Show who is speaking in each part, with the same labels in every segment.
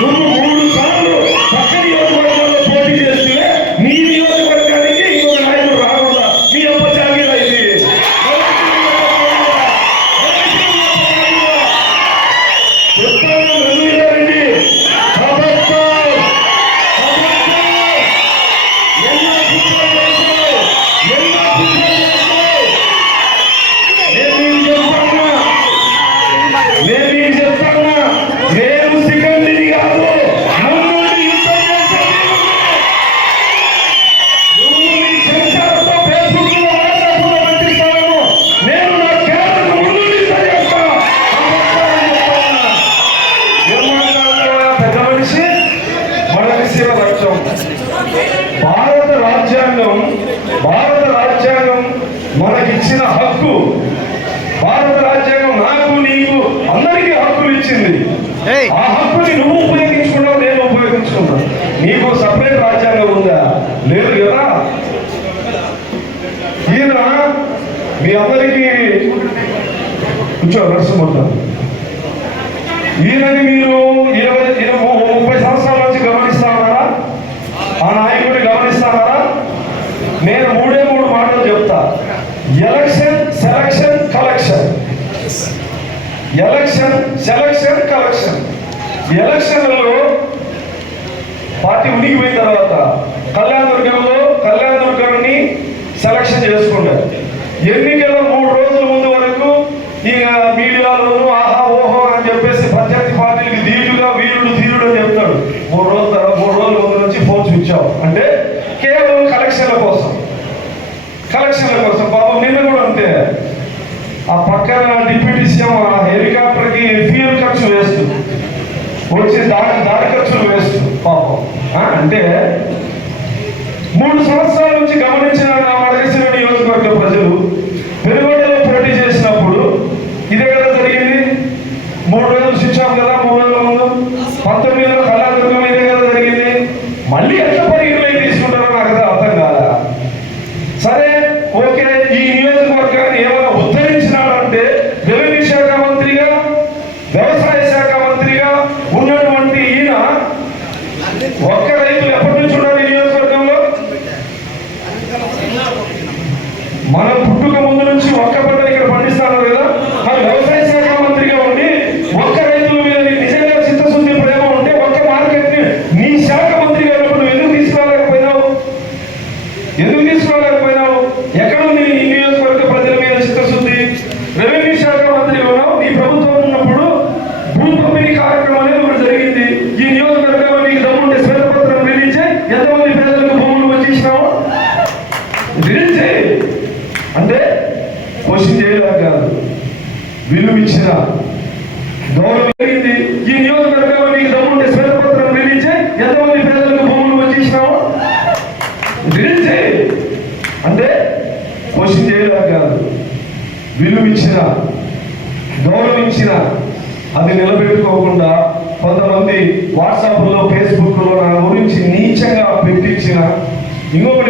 Speaker 1: No, no, no. వీళ్ళకి మీరు ఇరవై ఇరవై ముప్పై సంవత్సరాల నుంచి గమనిస్తారా? ఆ నాయకుడిని గమనిస్తారా? నేను మూడే మూడు మాటలు చెప్తా. Election selection collection election selection collection ఎలక్షన్లలో పార్టీ ఉనికిపోయిన తర్వాత కళ్యాణ దుర్గంలో కళ్యాణ దుర్గాన్ని సెలక్షన్ చేసుకుంటారు. ఎన్నిక మీడియాలోను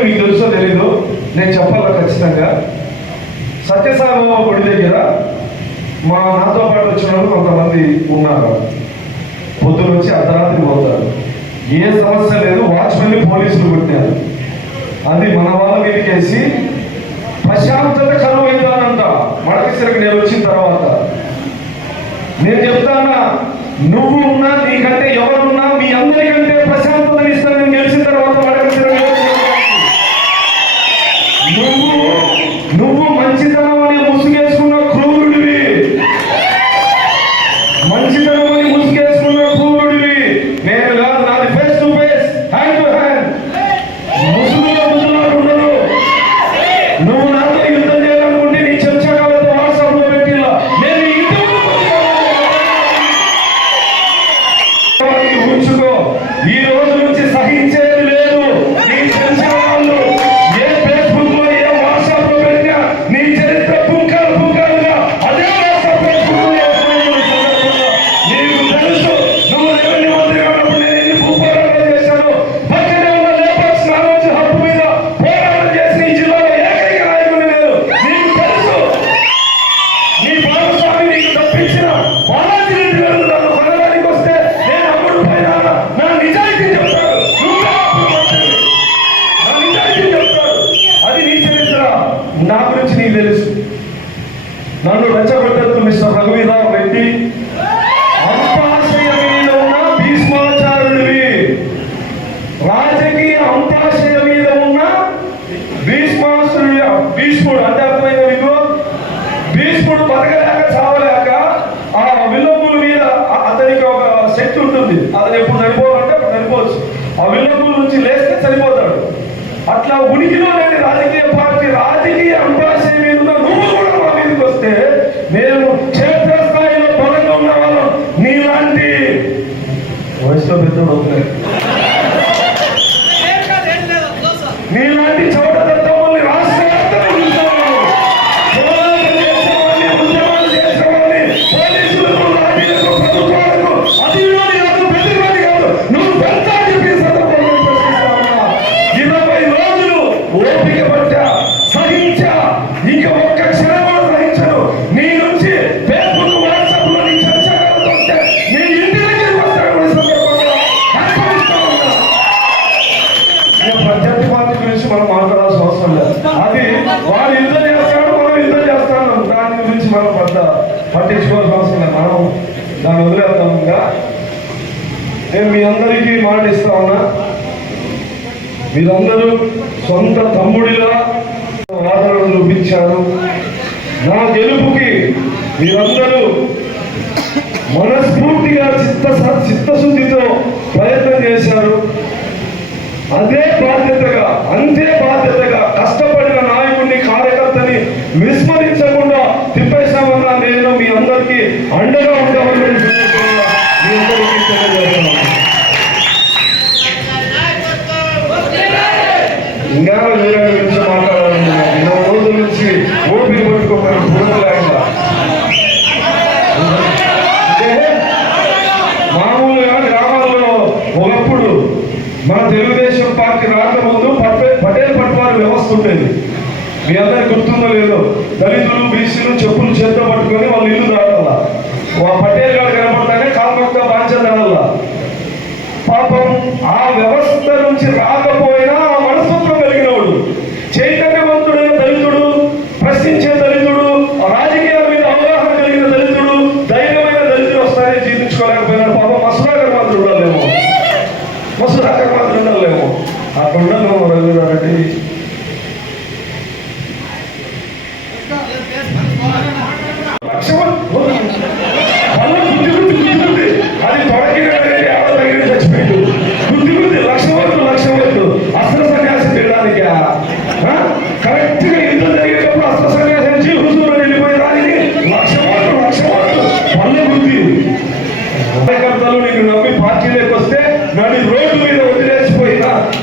Speaker 1: మీకు తెలుసో తెలీదు నేను చెప్పాలా ఖచ్చితంగా? సత్యసాయిబాబా గుడి దగ్గర మా నాతో పాటు వచ్చిన వాళ్ళు కొంతమంది ఉన్నారు. పొద్దున వచ్చి అర్ధరాత్రి పోతారు. ఏ సమస్య లేదు వాచ్మెన్ పోలీసులు కొట్టారు అది మన వాళ్ళ మీదకేసి ప్రశాంతత కరువైందానంట మడకసిరకు నేను వచ్చిన తర్వాత. నేను చెప్తానా నువ్వు ఉన్నా నీకంటే ఎవరున్నా మీ అందరికంటే అట్లా ఉనికిలో లేని రాజకీయ పార్టీ రాజకీయ అంబాసీ మీద నువ్వు కూడా మా మీదకి వస్తే మేము క్షేత్ర స్థాయిలో బలంగా ఉన్న వాళ్ళం. నీలాంటి వయసులో పెద్ద నేను మీ అందరికీ మాట ఇస్తా ఉన్నా. మీరందరూ సొంత తమ్ముడిలా వాదనలు చూపించారు. నా గెలుపుకి మీరందరూ మనస్ఫూర్తిగా చిత్త చిత్తశుద్ధితో ప్రయత్నం చేశారు. అదే బాధ్యతగా అంతే బాధ్యతగా కష్టపడిన నాయకుడిని కార్యకర్తని విస్మరించకుండా తిప్పేశామన్నా నేను మీ అందరికీ అండగా Amém.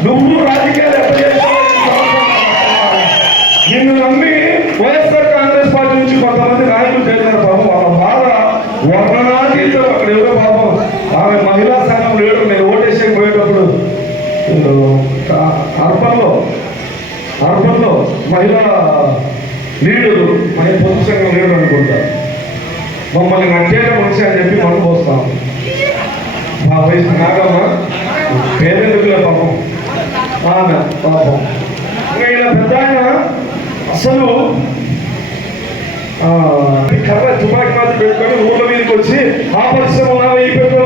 Speaker 1: నువ్వు రాజకీయాలు నిన్ను నమ్మి వైఎస్ఆర్ కాంగ్రెస్ పార్టీ నుంచి కొంతమంది నాయకులు చేశారు పాపం. వాళ్ళ బాధ వర్ణనాతీతం అక్కడ ఎవరో పాపం. ఆమె మహిళా సంఘం లేడు. నేను ఓటేసే పోయేటప్పుడు అర్పంలో అర్పంలో మహిళా లీడరు మహిళ పొద్దు సంఘం లీడరు అనుకుంటా. మమ్మల్ని మంచిగా మనిషి అని చెప్పి మనం పోస్తాం. మా వయసు నాగమ్మ పేరెందుకులే పాపం. అసలు కర్ర తుపాకి మాత్రం పెట్టుకొని ఊళ్ళ మీదకి వచ్చి ఆ పరిశ్రమ ఉన్నావే ఈ పెట్టుకో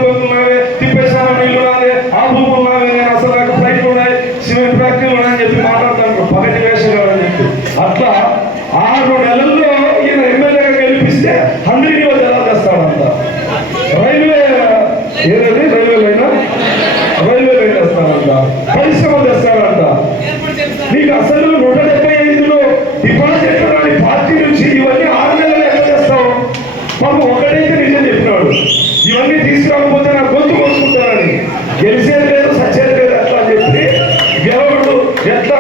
Speaker 1: లేకపోతే నా గొంతు కొట్టుకుంటానని గెలిచేది లేదు సచ్చేది లేదు అట్లా అని చెప్పి ఎవరు ఎట్లా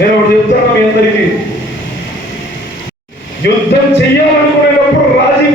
Speaker 1: నేను ఒకటి చెప్తాను మీ అందరికీ. యుద్ధం చెయ్యాలనుకునేటప్పుడు రాజీ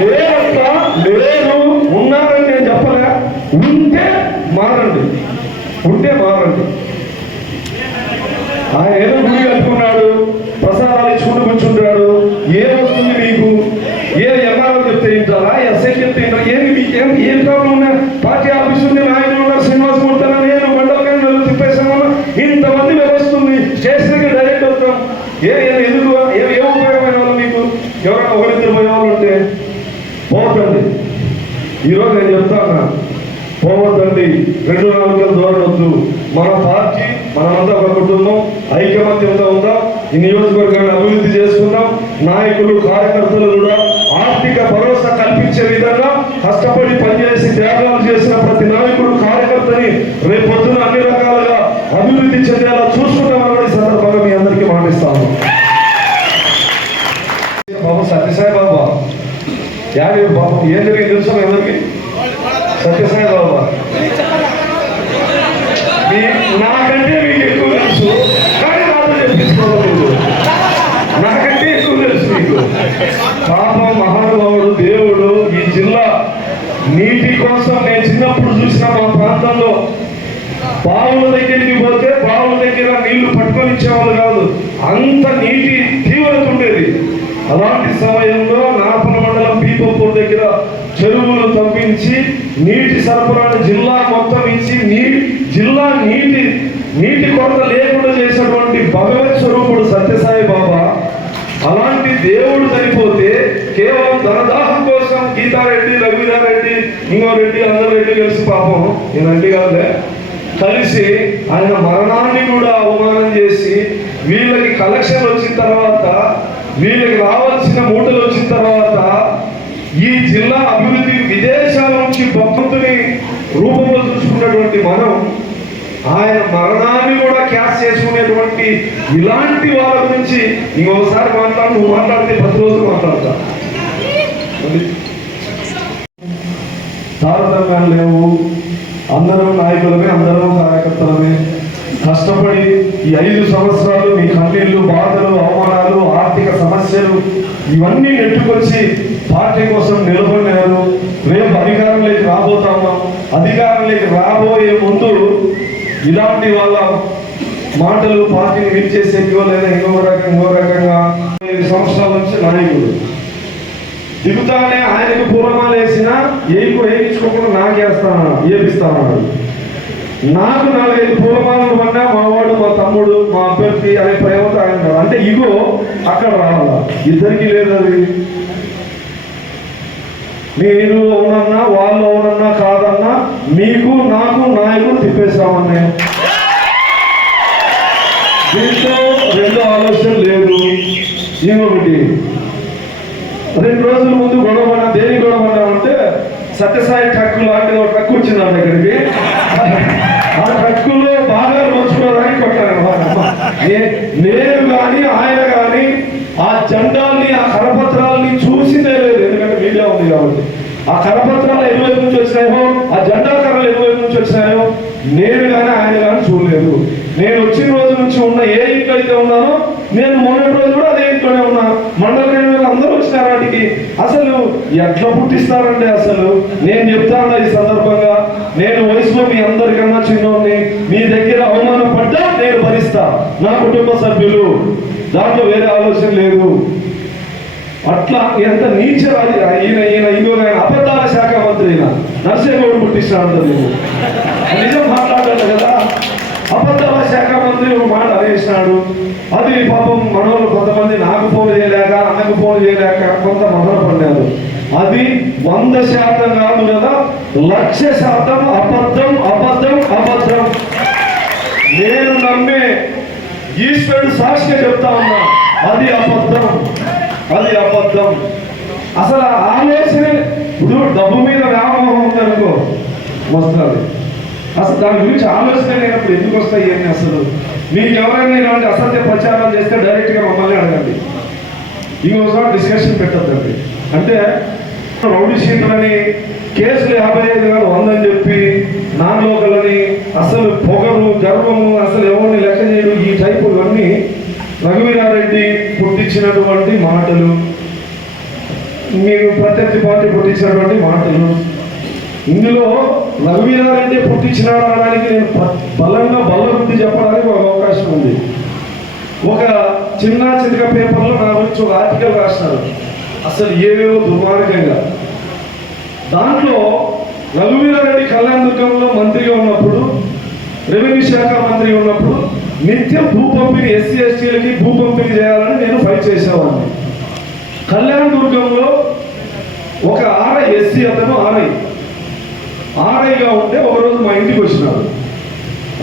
Speaker 1: లేరట్లా లేరు ఉన్నారని నేను చెప్పలే ఉంటే మారండి. ఉంటే మారండి. ఆయన ఏదో గుడి కట్టుకున్నాడు ప్రసాదాలు ఇచ్చుకుంటూ కూర్చుంటాడు. ఏమొస్తుంది మీకు? ఏ ఎంఆర్ఓ చెప్తే ఇంటారా ఎస్ఐ చెప్తే ఇంటారా ఏమి మీకు ఏం ఏం ప్రాబ్లం ఉన్నా పార్టీ ఆఫీస్ ఉంది నాయకులు ఉన్నారు శ్రీనివాస్ ఉంటాను నేను మండలకాన్ని వెళ్ళి తిప్పేసాను వల్ల ఇంతమంది వ్యవస్థ ఉంది స్టేషన్కి డైరెక్ట్ వస్తాం ఏ ఏ- ఎందుకు ఏ ఏ ఉపయోగమైన వాళ్ళు మీకు ఎవరైనా ఒకరిద్దరు పోయే వాళ్ళు ఉంటే పోతండి ఈరోజు నేను చెప్తాను పోవద్దండి రెండు నాలుగు దూరవద్దు మన పార్టీ మనమంతా ఒక కుటుంబం ఐకమత్యంతో ఉందా. ఈ నియోజకవర్గాన్ని అభివృద్ధి చేసుకుందాం. నాయకులు కార్యకర్తలు కూడా ఆర్థిక భరోసా కల్పించే విధంగా కష్టపడి పనిచేసి త్యాగాలు చేసిన ప్రతి నాయకుడు కార్యకర్తని రేపొద్దున అన్ని రకాలుగా అభివృద్ధి చెందేలా చూసుకుంటామని కూడా ఈ సందర్భంగా మీ అందరికీ మాటిస్తాను బాబు సత్యసాయి బాబా యాభై బాబు ఏం జరిగింది తెలుసా మీ అందరికీ సత్యసాయి బాబా మీ- నాకంటే మీకు ఎక్కువ తెలుసు కానీ నాతో చెప్పించుకోలేదు నాకంటే ఎక్కువ తెలుసు మీకు పాపం మహానుభావుడు దేవుడు ఈ జిల్లా నీటి కోసం నేను చిన్నప్పుడు చూసిన మా ప్రాంతంలో బావుల దగ్గరికి పోతే బావుల దగ్గర నీళ్ళు పట్టుకొని ఇచ్చేవాళ్ళు కాదు. అంత నీటి తీవ్రత ఉండేది. అలాంటి సమయంలో నాపల మండలం పీపపూర్ దగ్గర చెరువులు తప్పించి నీటి సరఫరాను జిల్లా మొత్తం ఇచ్చి నీ జిల్లా నీటి నీటి కొరత లేకుండా చేసినటువంటి భగవత్ స్వరూపుడు సత్యసాయి బాబా అలాంటి దేవుడు చనిపోతే కేవలం ధనదాహం కోసం గీతారెడ్డి రఘువీరారెడ్డి ఇంకో రెడ్డి అందరు రెడ్డి కలిసి పాపం. నేను అంటే కాదులే. కలిసి ఆయన మరణాన్ని కూడా అవమానం చేసి వీళ్ళకి కలెక్షన్ వచ్చిన తర్వాత వీళ్ళకి రావాల్సిన మూటలు వచ్చిన తర్వాత ఈ జిల్లా అభివృద్ధి విదేశాల నుంచి భక్తుని రూపంలో చూసుకున్నటువంటి మనం ఆయన మరణాన్ని కూడా క్యాష్ చేసుకునేటువంటి ఇలాంటి వాళ్ళ గురించి ఇంకొకసారి మాట్లాడు నువ్వు మాట్లాడితే ప్రతి రోజు మాట్లాడతా. తారతమ్యాలు లేవు. అందరం నాయకులమే అందరం కార్యకర్తలమే. కష్టపడి ఈ ఐదు సంవత్సరాలు మీ కన్నీళ్ళు బాధలు అవమానాలు ఆర్థిక సమస్యలు ఇవన్నీ నెట్టుకొచ్చి పార్టీ కోసం నిలబడినారు. రేపు అధికారంలోకి రాబోతాము అధికారంలోకి రాబోయే ముందు ఇలాంటి వాళ్ళ మాటలు పార్టీని విచ్చేసే ఇవ్వలేదా? ఇంకో రకంగా ఇంకో రకంగా. ఐదు సంవత్సరాల నుంచి నాయకుడు దిగుతానే ఆయనకు పూర్వమాలు వేసినా ఏకు వేయించుకోకుండా నాకేస్తాను ఏపిస్తాను. నాకు నాలుగైదు పూర్వమాలను పడినా మా వాడు మా తమ్ముడు మా అభ్యర్థి అనే ప్రేమతో ఆయన అంటే ఇగో అక్కడ రావాలా. ఇద్దరికి లేదు అది. మీరు అవునన్నా వాళ్ళు అవునన్నా కాదన్నా మీకు నాకు నాయకుడు తిప్పేస్తామన్నా దీంట్లో రెండు ఆలోచన లేదు ఇంకొకటి రెండు రోజుల ముందు గొడవ పడ్డా దేని గొడవ పడ్డామంటే సత్యసాయి ట్రక్ లాంటిది ఒక ట్రక్ వచ్చింది నా దగ్గరికి. ఆ ట్రక్కులో బాగా రోజుకోవడానికి కొట్టాను నేను కానీ ఆయన కానీ ఆ జెండాల్ని ఆ కరపత్రాలని చూసిందే లేదు. ఎందుకంటే మీడియా ఉంది కాబట్టి. ఆ కరపత్రాలు ఎటువైపు నుంచి వచ్చినాయో ఆ జెండా కర్రలు ఎటువైపు నుంచి వచ్చినాయో నేను కానీ ఆయన కానీ చూడలేదు. నేను వచ్చిన రోజు నుంచి ఉన్న ఏ ఇంట్లో అయితే ఉన్నానో నేను మొన్నటి రోజు కూడా అదే ఇంట్లోనే ఉన్నా మండల కేంద్రాలు అందరూ వచ్చినారు అసలు ఎట్లా పుట్టిస్తారండి అసలు? నేను చెప్తాను ఈ సందర్భంగా. నేను వయసులో మీ అందరికన్నా చిన్నోడిని. మీ దగ్గర అవమానం పడ్డా నేను భరిస్తా. నా కుటుంబ సభ్యులు. దాంట్లో వేరే ఆలోచన లేదు. అట్లా ఎంత నీచ ఈయన ఈయన ఇంకో ఆయన అబద్ధాల శాఖ మంత్రి ఈయన. నరసింహగౌడ్ పుట్టిస్తాడు నేను నిజం మాట్లాడాలి కదా? అబద్ధాల శాఖ మంత్రి మాట అనేసినాడు. అది పాపం మనోళ్ళు కొంతమంది నాకు ఫోన్ చేయలే. అన్నకు ఫోన్ చేయలేక కొంత మదన పడ్డారు అది వంద శాతం కాదు కదా లక్ష శాతం అబద్ధం అబద్ధం అబద్ధం. నేను నమ్మే ఈశ్వరుడు సాక్షిగా చెప్తా ఉన్నా అది అబద్ధం అది అబద్ధం. అసలు ఆలోచన ఇప్పుడు డబ్బు మీద వ్యామోహం ఉందనుకో వస్తుంది. అసలు దాని గురించి ఆలోచన లేనప్పుడు ఎందుకు వస్తాయి అని అసలు? మీకు ఎవరైనా ఇలాంటి అసత్య ప్రచారాలు చేస్తే డైరెక్ట్గా మమ్మల్ని అడగండి. ఈ ఇంకోసారి డిస్కషన్ పెట్టద్దండి. అంటే రౌడీ షీట్లని కేసులు యాభై ఐదు వేల వందని చెప్పి నాన్ లోకలని అసలు పొగరు గర్వము అసలు ఎవరిని లెక్క చేయడు ఈ టైపు ఇవన్నీ రఘువీరారెడ్డి పుట్టించినటువంటి మాటలు మీరు ప్రత్యర్థి పార్టీ పుట్టించినటువంటి మాటలు. ఇందులో రఘువీరారెడ్డి పుట్టించినాడు అనడానికి నేను బలంగా బల్ల బుద్ధి చెప్పడానికి ఒక అవకాశం ఉంది. ఒక చిన్న చిన్న పేపర్లో నా గురించి ఒక ఆర్టికల్ రాసినారు. అసలు ఏవేవో దుర్మార్గంగా. దాంట్లో రఘువీరారెడ్డి కళ్యాణదుర్గంలో మంత్రిగా ఉన్నప్పుడు రెవెన్యూ శాఖ మంత్రి ఉన్నప్పుడు నిత్యం భూ పంపిణీ ఎస్సీ ఎస్టీలకి భూ పంపిణీ చేయాలని నేను ఫైట్ చేసేవాడిని. కళ్యాణదుర్గంలో ఒక ఆర్ఐ ఎస్సీ అతను ఆర్ఐ. ఆర్ఐగా ఉంటే ఒకరోజు మా ఇంటికి వచ్చినాడు.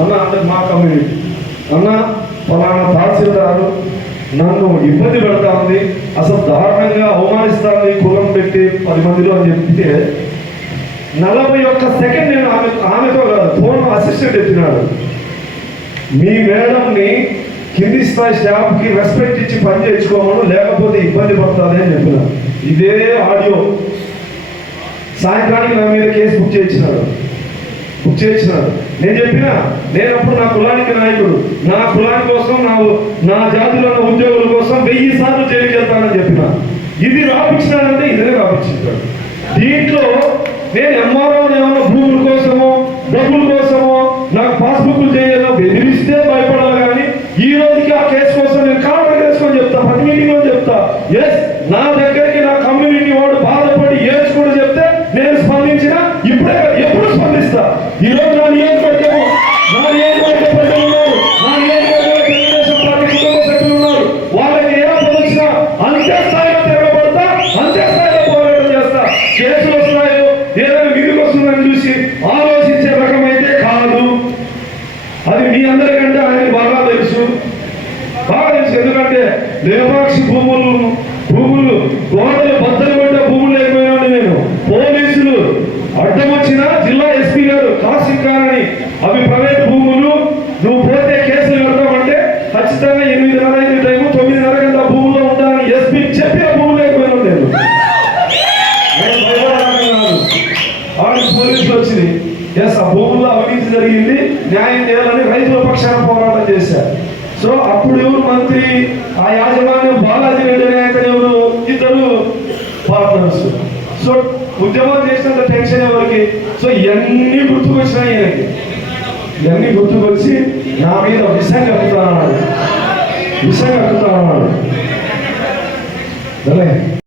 Speaker 1: అన్న అంటే మా కమ్యూనిటీ. అన్న పలానా తహసీల్దారు నన్ను ఇబ్బంది పెడతా ఉంది అసలు దారుణంగా అవమానిస్తాను కులం పెట్టి పది మందిలో అని చెప్తే నలభై ఒక్క సెకండ్ నేను ఆమె ఆమెతో ఫోన్ అసిస్టెంట్ ఎత్తినాడు మీ మేడంని కింది స్థాయి స్టాఫ్కి రెస్పెక్ట్ ఇచ్చి పని చేయించుకోమను లేకపోతే ఇబ్బంది పడుతుంది అని చెప్పిన ఇదే ఆడియో. సాయంత్రానికి నా మీద కేసు బుక్ చేయించినాడు. బుక్ చేయించినాడు. నేను చెప్పిన నేను అప్పుడు నా కులానికి నాయకుడు. నా కులాని కోసం నా నా జాతిలో ఉన్న ఉద్యోగుల కోసం వెయ్యి సార్లు జైలుకి వెళ్తానని చెప్పిన. ఇది రాపించినానంటే ఇదే రాపించాడు దీంట్లో నేను ఎంఆర్ఓ ఏమన్నా భూముల కోసమో డబ్బుల కోసమో నాకు పాస్బుక్లు చేయాలో బెదిరిస్తే భయపడాలి కానీ ఈ రోజుకి ఆ కేసు కోసం నేను కారణం చేసుకొని చెప్తా ప్రతి మీటింగ్లో చెప్తా ఎస్ నా దగ్గరికి నా కమ్యూనిటీ వాడు బాధపడి ఏడ్చుకుంటూ చెప్తే నేను స్పందించిన ఇప్పుడే కాదు, ఎప్పుడు స్పందిస్తా ఈ రోజు నా నియోజకవర్గము నా నియోజకవర్గ ప్రజలు ఉన్నారు నా నియోజకవర్గంలో తెలుగుదేశం పార్టీ కుటుంబ సభ్యులు ఉన్నారు వాళ్ళకి ఏ ఆపద వచ్చినా అంతే స్థాయిలో తిరగబడతా అంతే స్థాయిలో పోరాటం చేస్తా కేసులు వస్తున్నాయో ఏదైనా విధికి వస్తుందని చూసి ఆలోచించే రకమైతే కాదు అది మీ అందరికంటే ఆయనకి బాగా తెలుసు బాగా తెలుసు ఎందుకంటే లేపాక్షి భూములు భూములు గోడలు బద్దలు పెట్టే భూములు లేకపోయినా నేను పోలీసులు అడ్డం వచ్చిన జిల్లా ఎస్పీ గారు కాసిక్కారని అవి ప్రైవేట్ భూములు నువ్వు పోతే కేసులు కడతామంటే ఖచ్చితంగా ఎనిమిదిన్నర ఐదు టైము తొమ్మిదిన్నర గంట భూముల్లో ఉంటానని ఎస్పీ చెప్పిన భూములు లేకపోయినా నేను నేను భయపడడానికి కాదు. ఆడికి పోలీసులు వచ్చింది ఎస్ ఆ భూముల్లో అవినీతి జరిగింది న్యాయం చేయాలని రైతుల పక్షాన పోరాటం చేశారు సో అప్పుడు ఎవరు మంత్రి ఆ యాజమాన్యం బాలాజీ రెడ్డి అనే అతను ఎవరు ఇద్దరు పార్ట్నర్స్ సో ఉద్యమం చేసినంత టెన్షన్ ఎవరికి సో ఇవన్నీ గుర్తుకొచ్చినాయి ఈయనకి ఇవన్నీ గుర్తుకొచ్చి నా మీద విషం కక్కుతా అన్నాడు విషం కక్కుతా అన్నాడు